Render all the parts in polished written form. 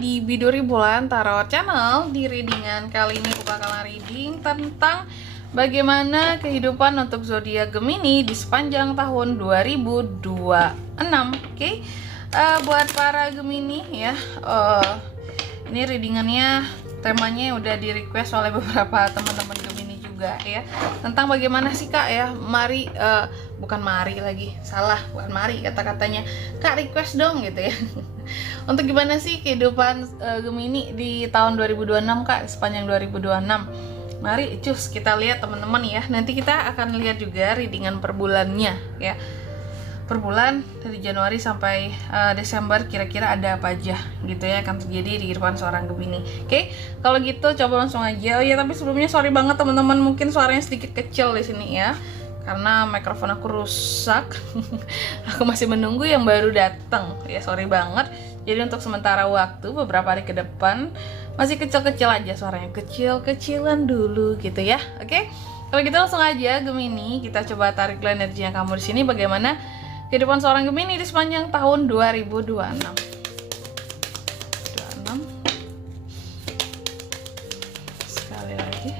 di Biduri Bulan Tarot Channel. Di readingan kali ini aku bakalan reading tentang bagaimana kehidupan untuk zodiak Gemini di sepanjang tahun 2026. Oke. Buat para Gemini ya, ini readingannya temanya udah di request oleh beberapa teman-teman Gemini juga ya, tentang bagaimana sih Kak ya, bukan Mari kata-katanya, Kak request dong gitu ya. Untuk gimana sih kehidupan Gemini di tahun 2026 Kak, sepanjang 2026. Mari cus kita lihat teman-teman ya. Nanti kita akan lihat juga readingan per bulannya ya. Per bulan dari Januari sampai Desember kira-kira ada apa aja gitu ya akan terjadi di kehidupan seorang Gemini. Oke, kalau gitu coba langsung aja. Oh ya, tapi sebelumnya sorry banget teman-teman, mungkin suaranya sedikit kecil di sini ya, karena mikrofon aku rusak. Aku masih menunggu yang baru datang ya, sorry banget. Jadi untuk sementara waktu beberapa hari ke depan masih kecil-kecil aja suaranya, kecil-kecilan dulu gitu ya. Oke, kalau gitu langsung aja Gemini, kita coba tarik energi yang kamu di sini. Bagaimana kehidupan seorang Gemini di sepanjang tahun 2026. Sekali lagi.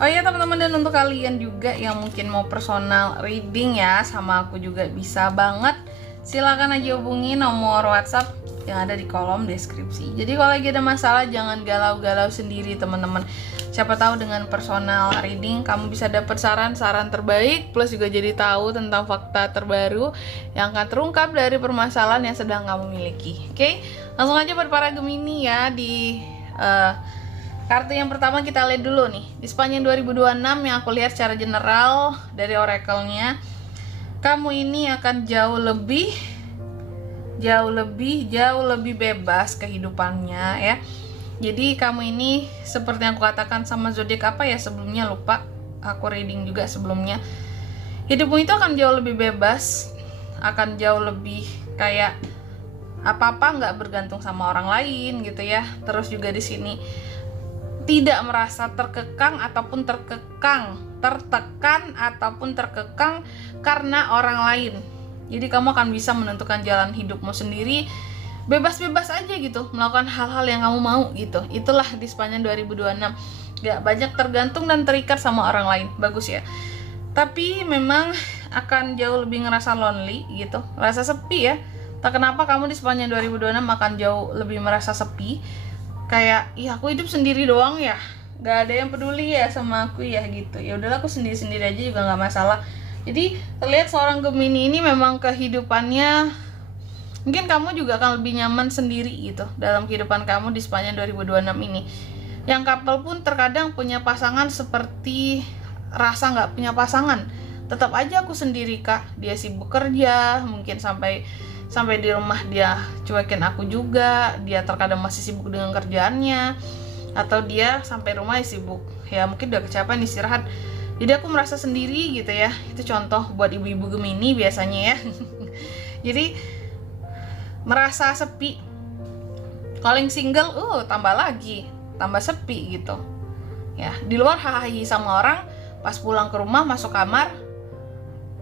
Oh iya teman-teman, dan untuk kalian juga yang mungkin mau personal reading ya sama aku juga bisa banget. Silakan aja hubungi nomor WhatsApp yang ada di kolom deskripsi. Jadi kalau lagi ada masalah jangan galau-galau sendiri teman-teman. Siapa tahu dengan personal reading kamu bisa dapat saran-saran terbaik, plus juga jadi tahu tentang fakta terbaru yang akan terungkap dari permasalahan yang sedang kamu miliki. Oke, langsung aja buat para Gemini ya. Di kartu yang pertama kita lihat dulu nih, di sepanjang 2026 yang aku lihat secara general dari oracle-nya, kamu ini akan jauh lebih bebas kehidupannya ya. Jadi kamu ini seperti yang aku katakan sama zodiak apa ya sebelumnya, lupa aku reading juga sebelumnya. Hidupmu itu akan jauh lebih bebas, akan jauh lebih kayak apa-apa nggak bergantung sama orang lain gitu ya. Terus juga di sini tidak merasa tertekan ataupun terkekang karena orang lain. Jadi kamu akan bisa menentukan jalan hidupmu sendiri, bebas-bebas aja gitu, melakukan hal-hal yang kamu mau gitu. Itulah di sepanjang 2026, gak banyak tergantung dan terikat sama orang lain. Bagus ya. Tapi memang akan jauh lebih ngerasa lonely gitu, rasa sepi ya. Tak kenapa kamu di sepanjang 2026 akan jauh lebih merasa sepi, kayak iya aku hidup sendiri doang ya, gak ada yang peduli ya sama aku ya gitu. Ya udahlah aku sendiri-sendiri aja juga nggak masalah. Jadi terlihat seorang Gemini ini memang kehidupannya, mungkin kamu juga akan lebih nyaman sendiri gitu dalam kehidupan kamu di sepanjang 2026 ini. Yang couple pun terkadang punya pasangan seperti rasa nggak punya pasangan. Tetap aja aku sendiri Kak, dia sibuk kerja, mungkin sampai di rumah dia cuekin aku juga, dia terkadang masih sibuk dengan kerjaannya, atau dia sampai rumah ya sibuk, ya mungkin udah kecapean istirahat. Jadi aku merasa sendiri gitu ya. Itu contoh buat ibu-ibu Gemini biasanya ya. Jadi merasa sepi. Kalau yang single, tambah sepi gitu. Ya, di luar hahaha sama orang, pas pulang ke rumah masuk kamar,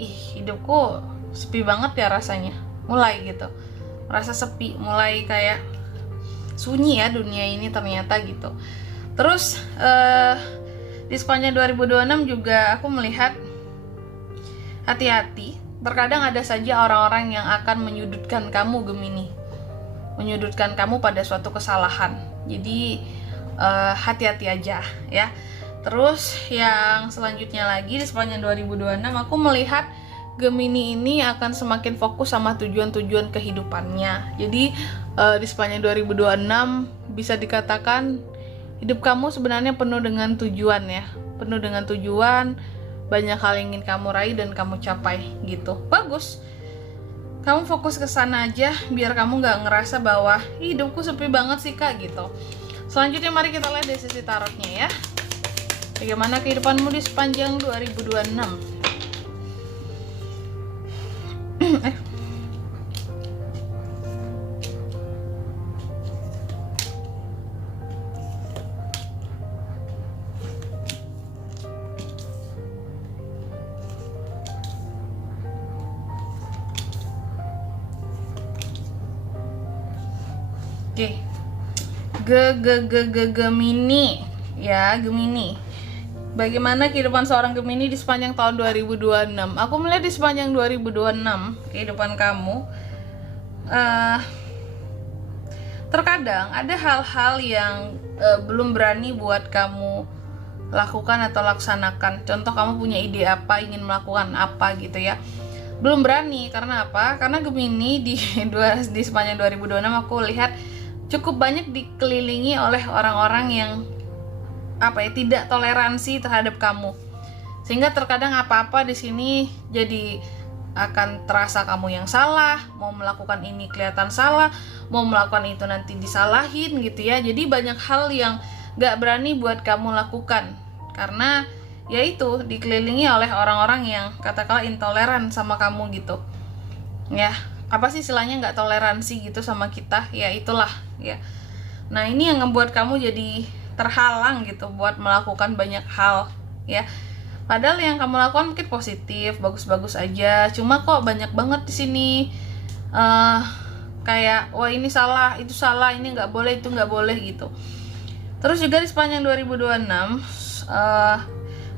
hidupku sepi banget ya rasanya. Mulai gitu. Merasa sepi, mulai kayak sunyi ya dunia ini ternyata gitu. Terus di sepanjang 2026 juga aku melihat hati-hati. Terkadang ada saja orang-orang yang akan menyudutkan kamu Gemini, menyudutkan kamu pada suatu kesalahan. Jadi hati-hati aja ya. Terus yang selanjutnya lagi di sepanjang 2026 aku melihat Gemini ini akan semakin fokus sama tujuan-tujuan kehidupannya. Jadi di sepanjang 2026 bisa dikatakan hidup kamu sebenarnya penuh dengan tujuan ya. Penuh dengan tujuan, banyak hal yang ingin kamu raih dan kamu capai gitu. Bagus. Kamu fokus ke sana aja biar kamu nggak ngerasa bahwa hidupku sepi banget sih Kak gitu. Selanjutnya mari kita lihat dari sisi tarotnya ya. Bagaimana kehidupanmu di sepanjang 2026? Oke. Gemini ya, Gemini. Bagaimana kehidupan seorang Gemini di sepanjang tahun 2026? Aku melihat di sepanjang 2026 kehidupan kamu, terkadang ada hal-hal yang belum berani buat kamu lakukan atau laksanakan. Contoh, kamu punya ide apa, ingin melakukan apa gitu ya, belum berani. Karena apa? Karena Gemini di sepanjang 2026 aku lihat cukup banyak dikelilingi oleh orang-orang yang tidak toleransi terhadap kamu, sehingga terkadang apa-apa di sini jadi akan terasa kamu yang salah, mau melakukan ini kelihatan salah, mau melakukan itu nanti disalahin gitu ya. Jadi banyak hal yang gak berani buat kamu lakukan, karena yaitu dikelilingi oleh orang-orang yang katakanlah intoleran sama kamu gitu ya. Apa sih istilahnya, gak toleransi gitu sama kita ya, itulah ya. Nah ini yang membuat kamu jadi terhalang gitu buat melakukan banyak hal ya. Padahal yang kamu lakukan mungkin positif, bagus-bagus aja. Cuma kok banyak banget di sini kayak wah ini salah, itu salah, ini nggak boleh, itu nggak boleh gitu. Terus juga di sepanjang 2026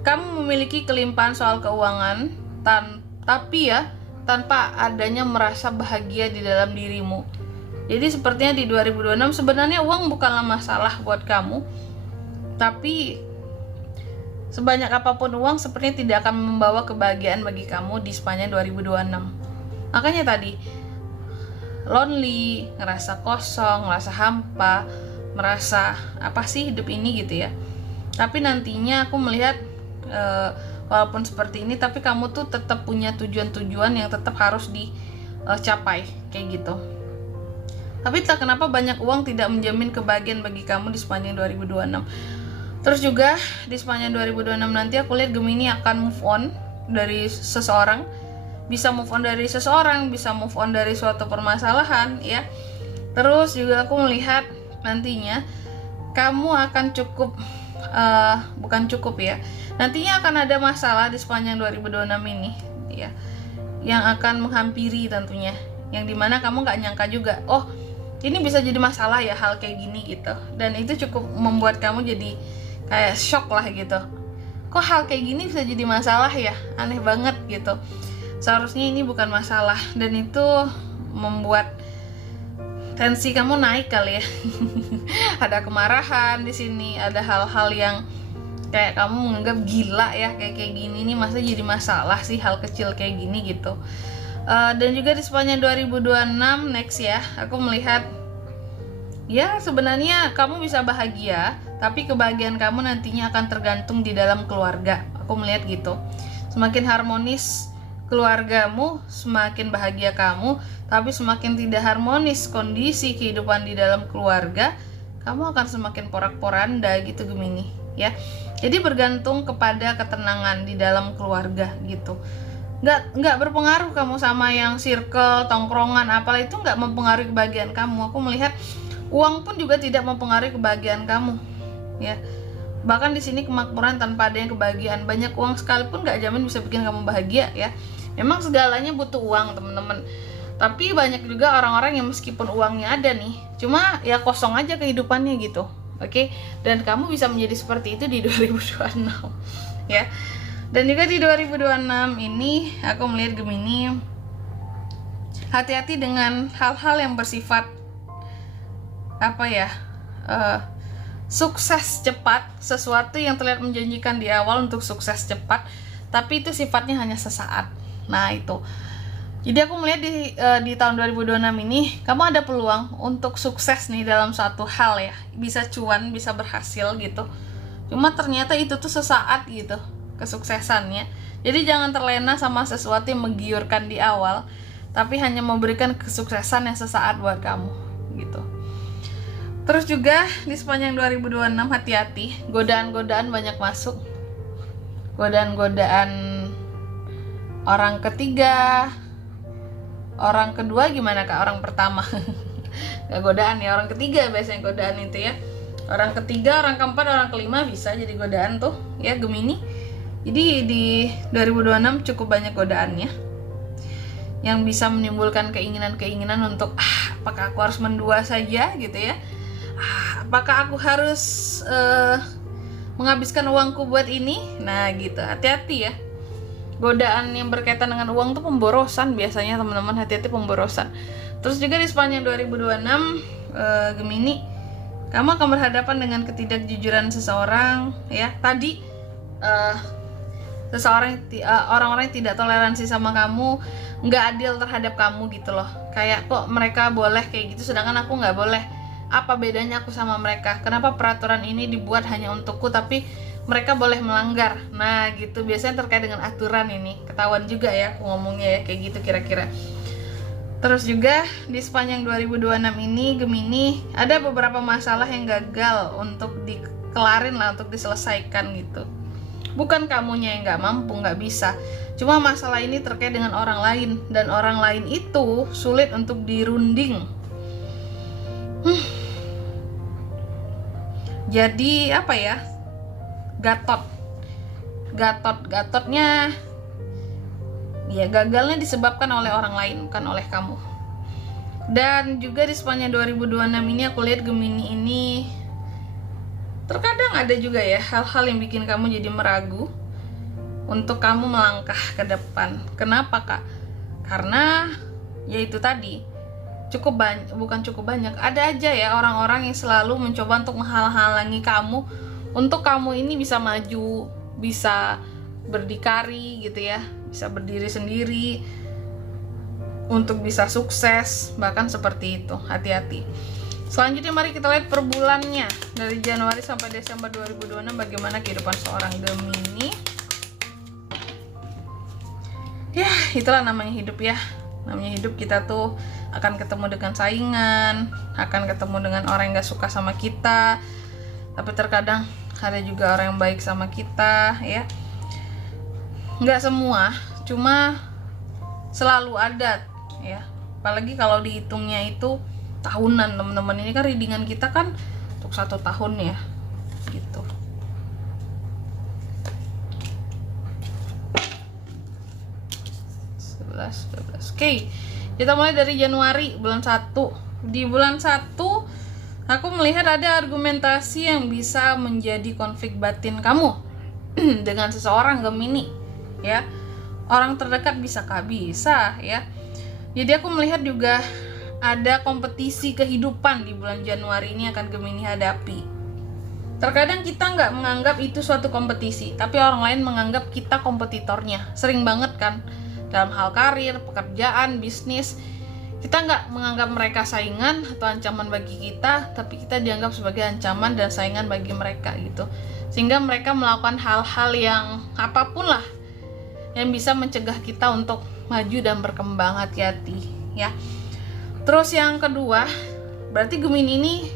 kamu memiliki kelimpahan soal keuangan, tapi ya tanpa adanya merasa bahagia di dalam dirimu. Jadi sepertinya di 2026 sebenarnya uang bukanlah masalah buat kamu, tapi sebanyak apapun uang sepertinya tidak akan membawa kebahagiaan bagi kamu di sepanjang 2026. Makanya tadi lonely, ngerasa kosong, ngerasa hampa, merasa apa sih hidup ini gitu ya. Tapi nantinya aku melihat walaupun seperti ini, tapi kamu tuh tetap punya tujuan-tujuan yang tetap harus dicapai kayak gitu. Tapi tak kenapa banyak uang tidak menjamin kebahagiaan bagi kamu di sepanjang 2026. Terus juga di sepanjang 2026 nanti aku lihat Gemini akan move on dari seseorang. Bisa move on dari seseorang, bisa move on dari suatu permasalahan ya. Terus juga aku melihat nantinya kamu akan nantinya akan ada masalah di sepanjang 2026 ini ya, yang akan menghampiri tentunya, yang dimana kamu gak nyangka juga, oh ini bisa jadi masalah ya hal kayak gini gitu. Dan itu cukup membuat kamu jadi kayak shock lah gitu, kok hal kayak gini bisa jadi masalah ya, aneh banget gitu, seharusnya ini bukan masalah. Dan itu membuat tensi kamu naik kali ya. Ada kemarahan di sini, ada hal-hal yang kayak kamu menganggap gila ya, kayak gini nih masa jadi masalah sih hal kecil kayak gini gitu. Dan juga di sepanjang 2026 next ya, aku melihat ya sebenarnya kamu bisa bahagia, tapi kebahagiaan kamu nantinya akan tergantung di dalam keluarga. Aku melihat gitu, semakin harmonis keluargamu, semakin bahagia kamu. Tapi semakin tidak harmonis kondisi kehidupan di dalam keluarga, kamu akan semakin porak-poranda gitu Gemini ya. Jadi bergantung kepada ketenangan di dalam keluarga gitu. Nggak berpengaruh kamu sama yang circle, tongkrongan, apalah itu nggak mempengaruhi kebahagiaan kamu. Aku melihat uang pun juga tidak mempengaruhi kebahagiaan kamu ya. Bahkan di sini kemakmuran tanpa adanya kebahagiaan. Banyak uang sekalipun nggak jamin bisa bikin kamu bahagia ya. Memang segalanya butuh uang teman-teman, tapi banyak juga orang-orang yang meskipun uangnya ada nih, cuma ya kosong aja kehidupannya gitu. Oke? Dan kamu bisa menjadi seperti itu di 2026 ya. Dan juga di 2026 ini aku melihat Gemini, hati-hati dengan hal-hal yang bersifat sukses cepat, sesuatu yang terlihat menjanjikan di awal untuk sukses cepat, tapi itu sifatnya hanya sesaat. Nah itu, jadi aku melihat di tahun 2026 ini kamu ada peluang untuk sukses nih dalam suatu hal ya, bisa cuan, bisa berhasil gitu. Cuma ternyata itu tuh sesaat gitu kesuksesannya. Jadi jangan terlena sama sesuatu yang menggiurkan di awal, tapi hanya memberikan kesuksesan yang sesaat buat kamu gitu. Terus juga di sepanjang 2026 hati-hati, godaan-godaan banyak masuk. Godaan-godaan orang ketiga, orang kedua gimana Kak? Orang pertama. Gak godaan ya, orang ketiga biasanya godaan itu ya. Orang ketiga, orang keempat, orang kelima bisa jadi godaan tuh ya Gemini. Jadi di 2026 cukup banyak godaannya. yang bisa menimbulkan keinginan-keinginan untuk apakah aku harus mendua saja gitu ya, apakah aku harus menghabiskan uangku buat ini. Nah gitu, hati-hati ya, godaan yang berkaitan dengan uang tuh pemborosan biasanya teman-teman, hati-hati pemborosan. Terus juga di sepanjang 2026 Gemini, kamu akan berhadapan dengan ketidakjujuran seseorang ya. Tadi orang-orang yang tidak toleransi sama kamu, nggak adil terhadap kamu gitu loh. Kayak kok mereka boleh kayak gitu sedangkan aku nggak boleh. Apa bedanya aku sama mereka? Kenapa peraturan ini dibuat hanya untukku tapi mereka boleh melanggar? Nah gitu, biasanya terkait dengan aturan ini. Ketahuan juga ya aku ngomongnya ya, kayak gitu kira-kira. Terus juga di sepanjang 2026 ini Gemini, ada beberapa masalah yang gagal untuk dikelarin lah, untuk diselesaikan gitu. Bukan kamunya yang nggak mampu, nggak bisa. Cuma masalah ini terkait dengan orang lain, dan orang lain itu sulit untuk dirunding. Jadi apa ya? Gatotnya ya gagalnya disebabkan oleh orang lain, bukan oleh kamu. Dan juga di sepanjang 2026 ini aku lihat Gemini ini terkadang ada juga ya hal-hal yang bikin kamu jadi meragu untuk kamu melangkah ke depan. Kenapa kak? Karena ya itu tadi, bukan cukup banyak, ada aja ya orang-orang yang selalu mencoba untuk menghalang-halangi kamu untuk kamu ini bisa maju, bisa berdikari gitu ya, bisa berdiri sendiri, untuk bisa sukses, bahkan seperti itu. Hati-hati. Selanjutnya mari kita lihat per bulannya dari Januari sampai Desember 2026 bagaimana kehidupan seorang Gemini. Ya, itulah namanya hidup ya. Namanya hidup, kita tuh akan ketemu dengan saingan, akan ketemu dengan orang yang gak suka sama kita, tapi terkadang ada juga orang yang baik sama kita ya. Nggak semua, cuma selalu ada ya. Apalagi kalau dihitungnya itu tahunan teman-teman. Ini kan readingan kita kan untuk 1 tahun ya gitu. Oke, kita mulai dari Januari bulan 1. Di bulan 1 aku melihat ada argumentasi yang bisa menjadi konflik batin kamu dengan seseorang Gemini ya. Orang terdekat bisa ya. Jadi aku melihat juga ada kompetisi kehidupan di bulan Januari ini akan Gemini hadapi. Terkadang kita nggak menganggap itu suatu kompetisi, tapi orang lain menganggap kita kompetitornya. Sering banget kan dalam hal karir, pekerjaan, bisnis, kita nggak menganggap mereka saingan atau ancaman bagi kita, tapi kita dianggap sebagai ancaman dan saingan bagi mereka gitu. Sehingga mereka melakukan hal-hal yang apapun lah yang bisa mencegah kita untuk maju dan berkembang. Hati-hati ya. Terus yang kedua, berarti Gemini ini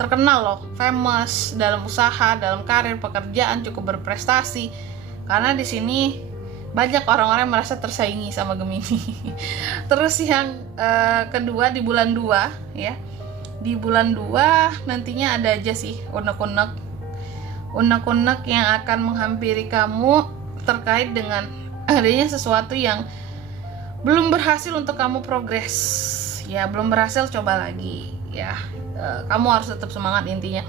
terkenal loh, famous dalam usaha, dalam karir, pekerjaan, cukup berprestasi. Karena di sini banyak orang-orang yang merasa tersaingi sama Gemini. Terus yang kedua di bulan 2 ya. Di bulan 2 nantinya ada aja sih unek-unek yang akan menghampiri kamu terkait dengan adanya sesuatu yang belum berhasil untuk kamu progres. Ya, belum berhasil, coba lagi ya. Kamu harus tetap semangat intinya.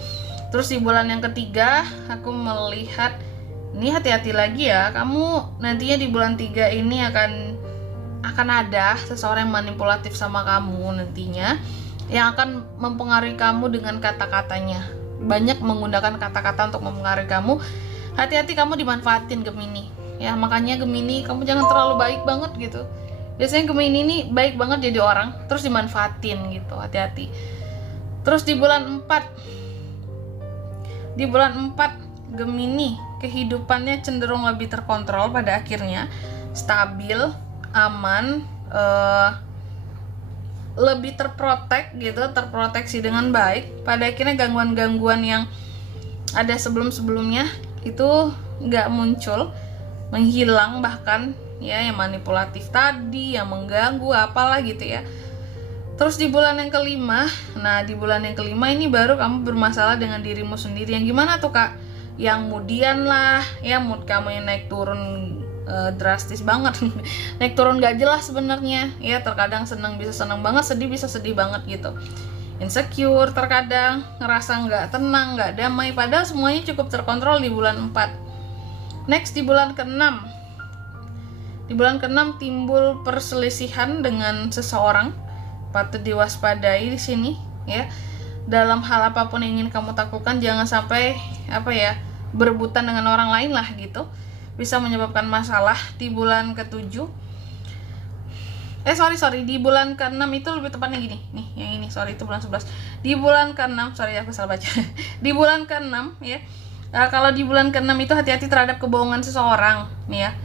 Terus di bulan yang ketiga aku melihat ini hati-hati lagi ya. Kamu nantinya di bulan 3 ini akan ada seseorang yang manipulatif sama kamu nantinya, yang akan mempengaruhi kamu dengan kata-katanya. Banyak menggunakan kata-kata untuk mempengaruhi kamu. Hati-hati kamu dimanfaatin Gemini. Ya, makanya Gemini kamu jangan terlalu baik banget gitu. Biasanya Gemini ini baik banget jadi orang, terus dimanfaatin gitu. Hati-hati. Terus di bulan 4 Gemini kehidupannya cenderung lebih terkontrol pada akhirnya, stabil, aman, lebih terproteksi dengan baik. Pada akhirnya gangguan-gangguan yang ada sebelum-sebelumnya itu nggak muncul, menghilang bahkan ya, yang manipulatif tadi, yang mengganggu apalah gitu ya. Terus di bulan yang kelima, ini baru kamu bermasalah dengan dirimu sendiri. Yang gimana tuh kak? Yang moodian lah, ya mood kamu yang naik turun drastis banget. Naik turun gak jelas sebenarnya ya, terkadang senang bisa senang banget, sedih bisa sedih banget gitu. Insecure terkadang, ngerasa nggak tenang, nggak damai, padahal semuanya cukup terkontrol di bulan 4. Next, di bulan ke-6. Di bulan ke-6 timbul perselisihan dengan seseorang, patut diwaspadai di sini ya. Dalam hal apapun yang ingin kamu taklukkan, jangan sampai berebutan dengan orang lain lah gitu. Bisa menyebabkan masalah. Di bulan ke-7 di bulan ke-6 itu lebih tepatnya gini. Nih, yang ini, itu bulan 11. Di bulan ke-6, aku salah baca. Di bulan ke-6 ya. Kalau di bulan ke-6 itu hati-hati terhadap kebohongan seseorang nih ya.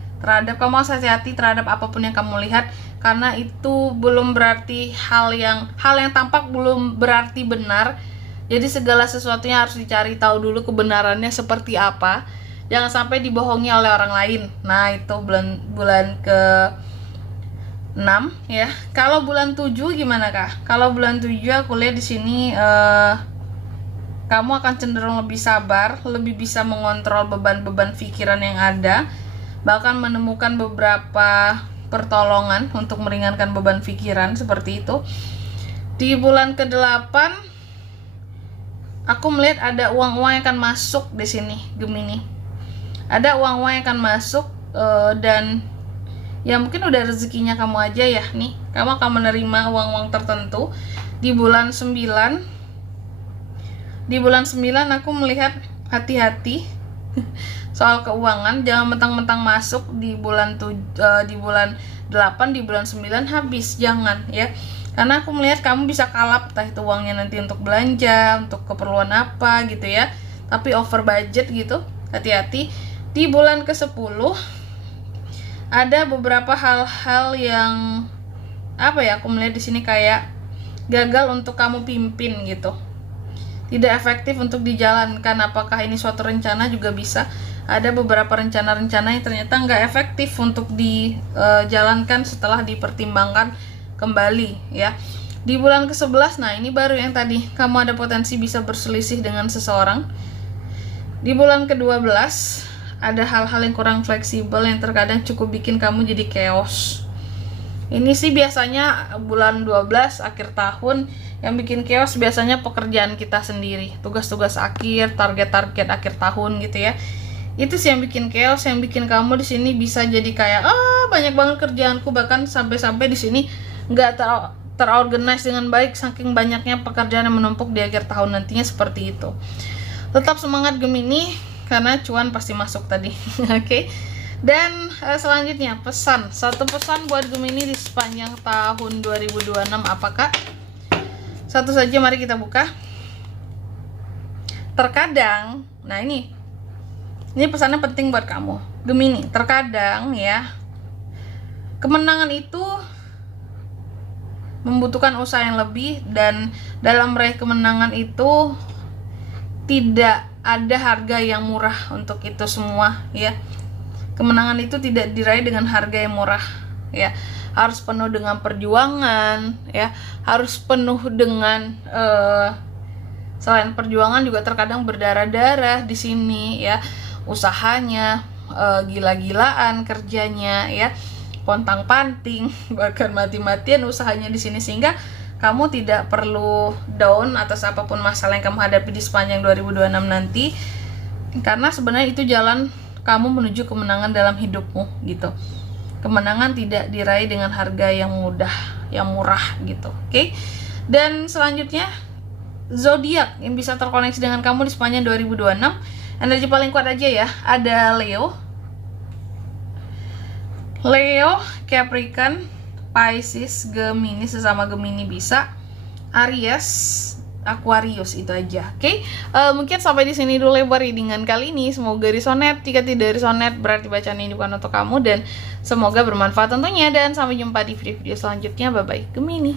Kamu harus hati-hati terhadap apapun yang kamu lihat, karena itu belum berarti hal yang tampak belum berarti benar. Jadi segala sesuatunya harus dicari tahu dulu kebenarannya seperti apa. Jangan sampai dibohongi oleh orang lain. Nah, itu bulan ke-6 ya. Kalau bulan 7 gimana kah? Kalau bulan 7 aku lihat di sini kamu akan cenderung lebih sabar, lebih bisa mengontrol beban-beban pikiran yang ada, bahkan menemukan beberapa pertolongan untuk meringankan beban pikiran seperti itu. Di bulan ke-8 aku melihat ada uang-uang yang akan masuk di sini, Gemini. Ada uang-uang yang akan masuk dan ya mungkin udah rezekinya kamu aja ya nih. Kamu akan menerima uang-uang tertentu di bulan 9. Di bulan 9 aku melihat hati-hati soal keuangan, jangan mentang-mentang masuk di bulan 8, di bulan 9 habis, jangan ya. Karena aku melihat kamu bisa kalap, entah itu uangnya nanti untuk belanja, untuk keperluan apa gitu ya, tapi over budget gitu. Hati-hati. Di bulan ke-10 ada beberapa hal-hal yang aku melihat di sini kayak gagal untuk kamu pimpin gitu. Tidak efektif untuk dijalankan. Apakah ini suatu rencana juga bisa. Ada beberapa rencana-rencana yang ternyata nggak efektif untuk dijalankan setelah dipertimbangkan kembali ya. Di bulan ke-11, nah ini baru yang tadi, kamu ada potensi bisa berselisih dengan seseorang. Di bulan ke-12 ada hal-hal yang kurang fleksibel yang terkadang cukup bikin kamu jadi chaos. Ini sih biasanya bulan 12 akhir tahun yang bikin chaos, biasanya pekerjaan kita sendiri, tugas-tugas akhir, target-target akhir tahun gitu ya. Itu sih yang bikin chaos, yang bikin kamu di sini bisa jadi kayak banyak banget kerjaanku, bahkan sampai-sampai di sini nggak terorganize dengan baik saking banyaknya pekerjaan yang menumpuk di akhir tahun nantinya, seperti itu. Tetap semangat Gemini karena cuan pasti masuk tadi. Oke. Dan selanjutnya satu pesan buat Gemini di sepanjang tahun 2026 apakah? Satu saja, mari kita buka. Terkadang, nah ini pesannya penting buat kamu Gemini. Terkadang ya, kemenangan itu membutuhkan usaha yang lebih, dan dalam meraih kemenangan itu tidak ada harga yang murah untuk itu semua ya. Kemenangan itu tidak diraih dengan harga yang murah ya. Harus penuh dengan perjuangan ya, harus penuh dengan selain perjuangan juga terkadang berdarah-darah di sini ya. Usahanya gila-gilaan kerjanya ya, pontang-panting, bahkan mati-matian usahanya di sini, sehingga kamu tidak perlu down atas apapun masalah yang kamu hadapi di sepanjang 2026 nanti, karena sebenarnya itu jalan kamu menuju kemenangan dalam hidupmu gitu. Kemenangan tidak diraih dengan harga yang murah gitu. Oke. Dan selanjutnya zodiak yang bisa terkoneksi dengan kamu di sepanjang 2026. Energi paling kuat aja ya, ada Leo, Capricorn, Pisces, Gemini, sesama Gemini bisa, Aries, Aquarius, itu aja. Oke. Mungkin sampai di sini dulu lebar readingan kali ini. Semoga resonate. Jika tidak resonate berarti bacaan ini bukan untuk kamu, dan semoga bermanfaat tentunya, dan sampai jumpa di video-video selanjutnya. Bye bye Gemini.